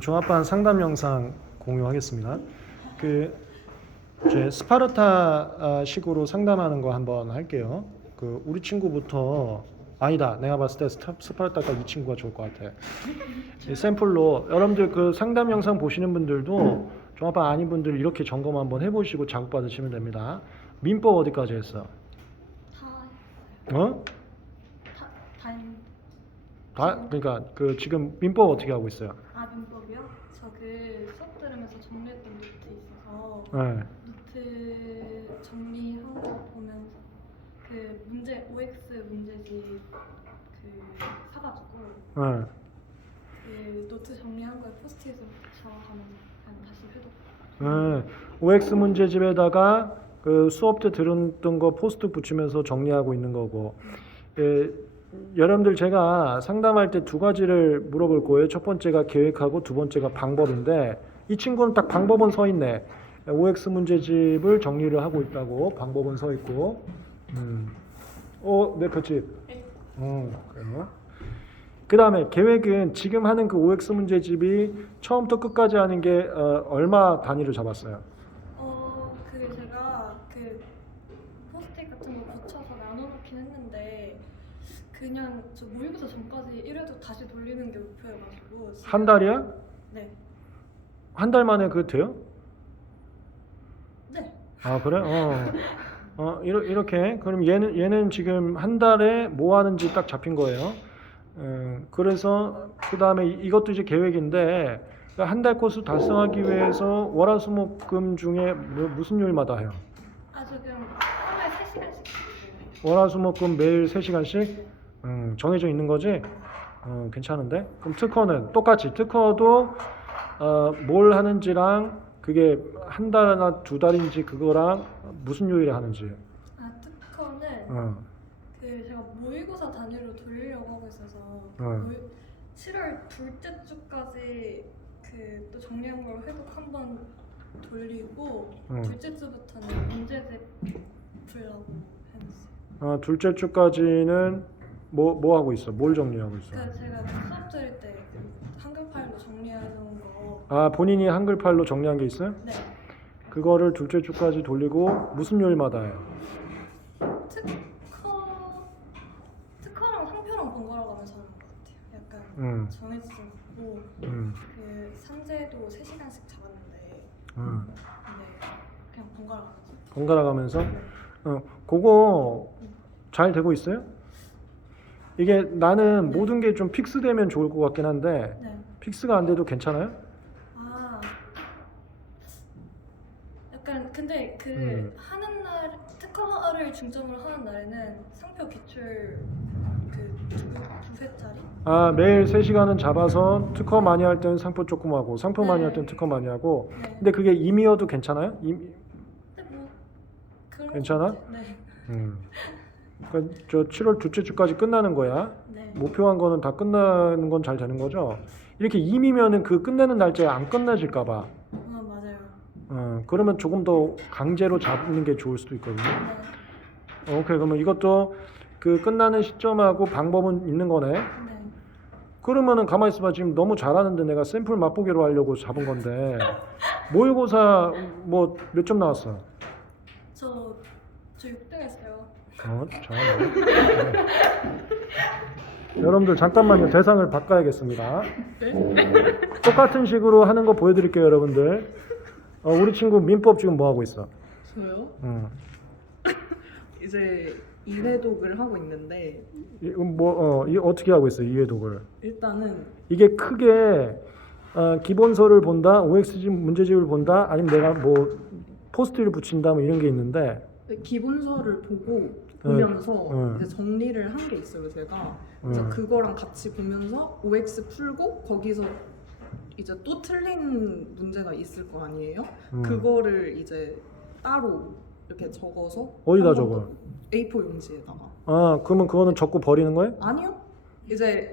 종합반 상담 영상 공유하겠습니다. 이제 스파르타식으로 상담하는 거 한번 할게요. 우리 친구부터 아니다. 내가 봤을 때 스파르타가 이 친구가 좋을 것 같아. 이 샘플로 여러분들 상담 영상 보시는 분들도 종합반 아닌 분들 이렇게 점검 한번 해보시고 자극 받으시면 됩니다. 민법 어디까지 했어? 다 어? 그러니까 지금 민법 어떻게 하고 있어요? 민법이요? 저 수업 들으면서 정리했던 노트 있어서 네. 노트 정리한 거 보면서 문제 OX 문제집 사가지고 네. 노트 정리한 거에 포스트잇을 붙여가면서 그냥 다시 해독. OX 문제집에다가 수업 때 들었던 거 포스트 붙이면서 정리하고 있는 거고. 여러분들 제가 상담할 때 두 가지를 물어볼 거예요. 첫 번째가 계획하고 두 번째가 방법인데 이 친구는 딱 방법은 서 있네. OX 문제집을 정리를 하고 있다고 방법은 서 있고. 내 표집. 그래요. 그 다음에 계획은 지금 하는 OX 문제집이 처음부터 끝까지 하는 게 얼마 단위로 잡았어요? 그게 제가 포스트잇 같은 거 붙여서 나눠놓긴 했는데 그냥 저 모의고사 전까지 1회도 다시 돌리는 게 목표여가지고 한 달이야? 네. 한 달 만에 그거 돼요? 네. 아 그래? 이렇게 그럼 얘는 지금 한 달에 뭐 하는지 딱 잡힌 거예요. 그래서 그 다음에 이것도 이제 계획인데 한 달 코스 달성하기 위해서 월화수목금 중에 무슨 요일마다 해요? 지금 하루에 3시간씩 월화수목금 매일 3시간씩 정해져 있는 거지? 괜찮은데? 그럼 특허는 똑같이 특허도 뭘 하는지랑 그게 한 달이나 두 달인지 그거랑 무슨 요일에 하는지. 특허는 제가 모의고사 단위로 돌리려고 하고 있어서 7월 둘째 주까지 또 정리한 걸 회복 한번 돌리고 둘째 주부터는 문제집 풀려고 했어요. 둘째 주까지는 뭐 하고 있어? 뭘 정리하고 있어? 제가 수업 들을 때 한글 파일로 정리해놓은 거. 본인이 한글 파일로 정리한 게 있어요? 네. 그거를 둘째 주까지 돌리고 무슨 요일마다 해요? 특허랑 상표랑 번갈아 가면서 하는 것 같아요. 약간 정해져 있고 산재도 3시간씩 잡았는데 그냥 번갈아 가면서. 그거 잘 되고 있어요? 이게 나는 모든 게 좀 픽스되면 좋을 것 같긴 한데 픽스가 안 돼도 괜찮아요? 약간 근데 하는 날 특허를 중점으로 하는 날에는 상표 기출 두세 짜리? 매일 3시간은 잡아서 특허 많이 할 때는 상표 조금 하고 상표 많이 할 때는 특허 많이 하고. 근데 그게 임의여도 괜찮아요? 괜찮아? 네. 그러니까 저 7월 둘째 주까지 끝나는 거야. 네. 목표한 거는 다 끝나는 건 잘 되는 거죠. 이렇게 임이면은 끝내는 날짜에 안 끝나질까 봐. 맞아요. 그러면 조금 더 강제로 잡는 게 좋을 수도 있거든요. 오케이, 그러면 이것도 끝나는 시점하고 방법은 있는 거네. 네. 그러면은 가만히 있어봐. 지금 너무 잘하는데 내가 샘플 맛보기로 하려고 잡은 건데 모의고사 뭐 몇 점 나왔어? 저 6등 했어요. 잘하네. 여러분들 잠깐만요. 대상을 바꿔야겠습니다. 똑같은 식으로 하는 거 보여드릴게요, 여러분들. 우리 친구 민법 지금 뭐 하고 있어? 저요? 이제 2회독을 하고 있는데 이거 어떻게 하고 있어? 2회독을. 일단은 이게 크게 기본서를 본다, OX 문제집을 본다, 아니면 내가 뭐 포스트를 붙인다, 뭐 이런 게 있는데. 기본서를 보면서 이제 정리를 한 게 있어요, 제가. 그래서 그거랑 같이 보면서 OX 풀고 거기서 이제 또 틀린 문제가 있을 거 아니에요? 그거를 이제 따로 이렇게 적어서 어디다 적어? A4 용지에다가. 그러면 그거는 적고 버리는 거예요? 아니요. 이제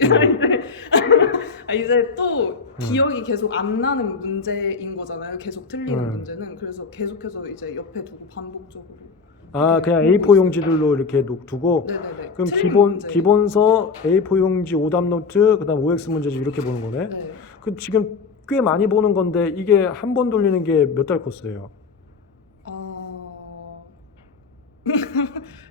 이제 또 기억이 계속 안 나는 문제인 거잖아요. 계속 틀리는 문제는. 그래서 계속해서 이제 옆에 두고 반복적으로. 그냥 A4 용지들로 이렇게 두고. 네네네. 그럼 기본서 A4 용지 오답 노트, 그다음 OX 문제집 이렇게 보는 거네. 네. 지금 꽤 많이 보는 건데 이게 한 번 돌리는 게 몇 달 코스예요?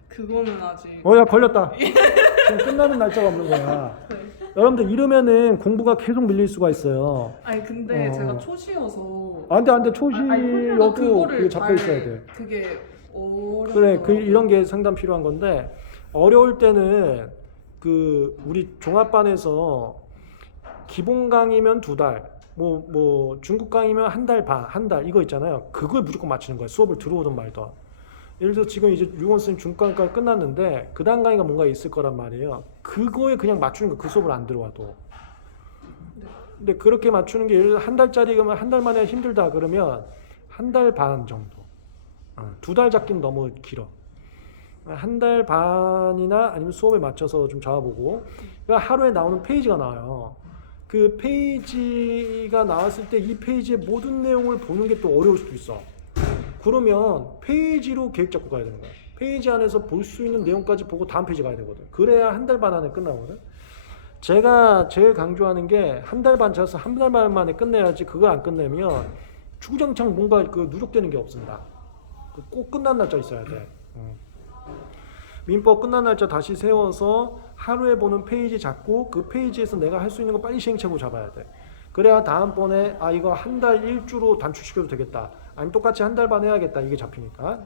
그거는 아직 야 걸렸다. 지금 끝나는 날짜가 없는 거야. 네. 여러분들 이러면은 공부가 계속 밀릴 수가 있어요. 아니 근데 어. 제가 초시여서 안돼 초시여도 초시여도 그거를 그게 잡혀 있어야 돼. 그게 어려워. 그래 이런 게 상담 필요한 건데 어려울 때는 그 우리 종합반에서 기본 강의면 2달, 뭐 중국 강의면 1달 반, 1달 이거 있잖아요. 그걸 무조건 맞추는 거예요. 수업을 들어오든 말든. 예를 들어 지금 이제 유원 선생님 중국 강의까지 끝났는데 그 다음 강의가 뭔가 있을 거란 말이에요. 그거에 그냥 맞추는 거, 그 수업을 안 들어와도. 근데 그렇게 맞추는 게 예를 들어 한 달짜리 그러면 한 달 만에 힘들다 그러면 1달 반 정도. 2달 잡기는 너무 길어. 1달 반이나 아니면 수업에 맞춰서 좀 잡아보고. 그러니까 하루에 나오는 페이지가 나와요. 그 페이지가 나왔을 때 이 페이지의 모든 내용을 보는 게 또 어려울 수도 있어. 그러면 페이지로 계획 잡고 가야 되는 거야. 페이지 안에서 볼 수 있는 내용까지 보고 다음 페이지 가야 되거든. 그래야 한 달 반 안에 끝나거든. 제가 제일 강조하는 게 한 달 반 짜서 한 달 반 만에 끝내야지. 그걸 안 끝내면 주구장창 뭔가 그 누적되는 게 없습니다. 꼭 끝난 날짜 있어야 돼. 민법 끝난 날짜 다시 세워서 하루에 보는 페이지 잡고 그 페이지에서 내가 할 수 있는 거 빨리 시행착오 잡아야 돼. 그래야 다음번에 이거 한 달 1주로 단축시켜도 되겠다. 아니면 똑같이 한 달 반 해야겠다. 이게 잡히니까.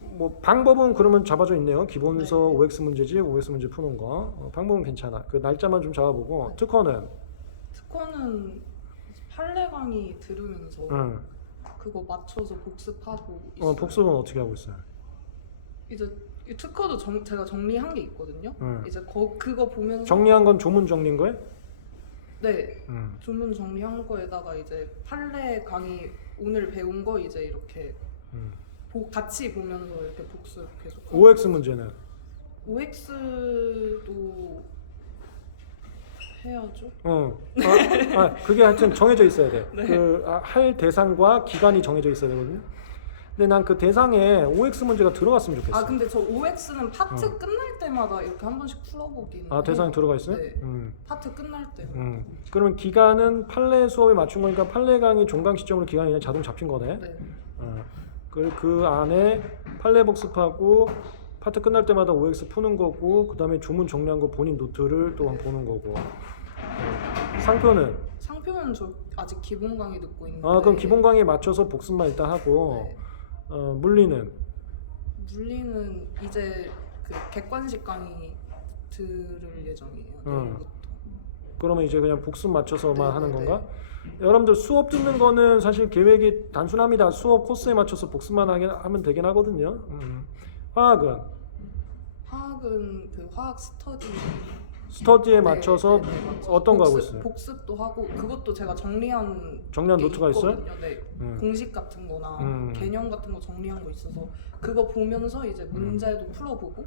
뭐 방법은 그러면 잡아져 있네요. 기본서 네. OX 문제지, OX 문제 푸는 거. 방법은 괜찮아. 그 날짜만 좀 잡아보고. 특허는 판례 강의 들으면서 그거 맞춰서 복습하고 있어요. 복습은 어떻게 하고 있어요? 이제 이 특허도 제가 정리한 게 있거든요. 이제 그거 보면서 정리한 건 조문 정리인 거예요? 네, 조문 정리한 거에다가 이제 판례 강의 오늘 배운 거 이제 이렇게 같이 보면서 이렇게 복습 계속. OX 문제는? OX도 해야죠. 그게 하여튼 정해져 있어야 돼. 네. 할 대상과 기간이 정해져 있어야 되거든요. 근데 난 그 대상에 OX 문제가 들어갔으면 좋겠어. 근데 저 OX는 파트 끝날 때마다 이렇게 한 번씩 풀어보긴. 대상에 들어가 있어요? 네. 파트 끝날 때. 그러면 기간은 판례 수업에 맞춘 거니까 판례 강의 종강 시점으로 기간이 그냥 자동 잡힌 거네. 네. 그 안에 판례 복습하고 파트 끝날 때마다 OX 푸는 거고, 그 다음에 조문 정리한 거 본인 노트를 또 보는 거고. 상표는? 상표는 저 아직 기본 강의 듣고 있는데. 그럼 기본 강의에 맞춰서 복습만 일단 하고. 네. 물리는 이제 그 객관식 강의 들을 예정이에요. 내일부터. 그러면 이제 그냥 복습 맞춰서만 네, 하는 네, 건가? 여러분들 수업 듣는 거는 사실 계획이 단순합니다. 수업 코스에 맞춰서 복습만 하면 되긴 하거든요. 화학은 그 화학 스터디에 맞춰서 맞춰서 어떤 거 하고 있어요? 복습도 하고 그것도 제가 정리한 게 노트가 있어요? 있거든요. 네. 공식 같은 거나 개념 같은 거 정리한 거 있어서 그거 보면서 이제 문제도 풀어보고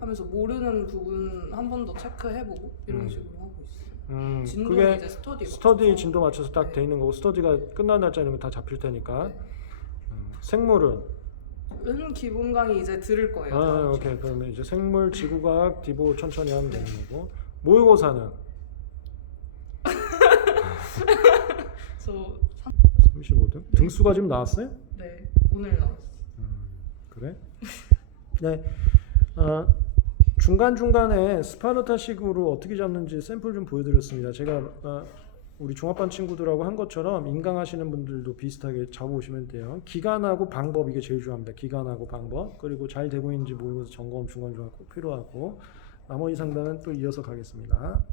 하면서 모르는 부분 한 번 더 체크해보고 이런 식으로 하고 있어요. 진도는 그게 이제 스터디 맞춰서. 진도 맞춰서 딱 돼 있는 거고, 스터디가 끝난 날짜 이런 거 다 잡힐 테니까. 네. 생물은 기본 강의 이제 들을 거예요. 다음 주에. 오케이. 그러면 이제 생물, 지구과학, 디보 천천히 하면 되는 거고. 모의고사는 저 35등? 등수가 지금 나왔어요? 네, 오늘 나왔어요. 그래? 네. 중간중간에 스파르타식으로 어떻게 잡는지 샘플 좀 보여드렸습니다. 제가 우리 종합반 친구들하고 한 것처럼 인강하시는 분들도 비슷하게 잡아오시면 돼요. 기간하고 방법, 이게 제일 중요합니다. 기간하고 방법, 그리고 잘 되고 있는지 모의고사 점검 중간중간 꼭 필요하고, 나머지 상담은 또 이어서 가겠습니다.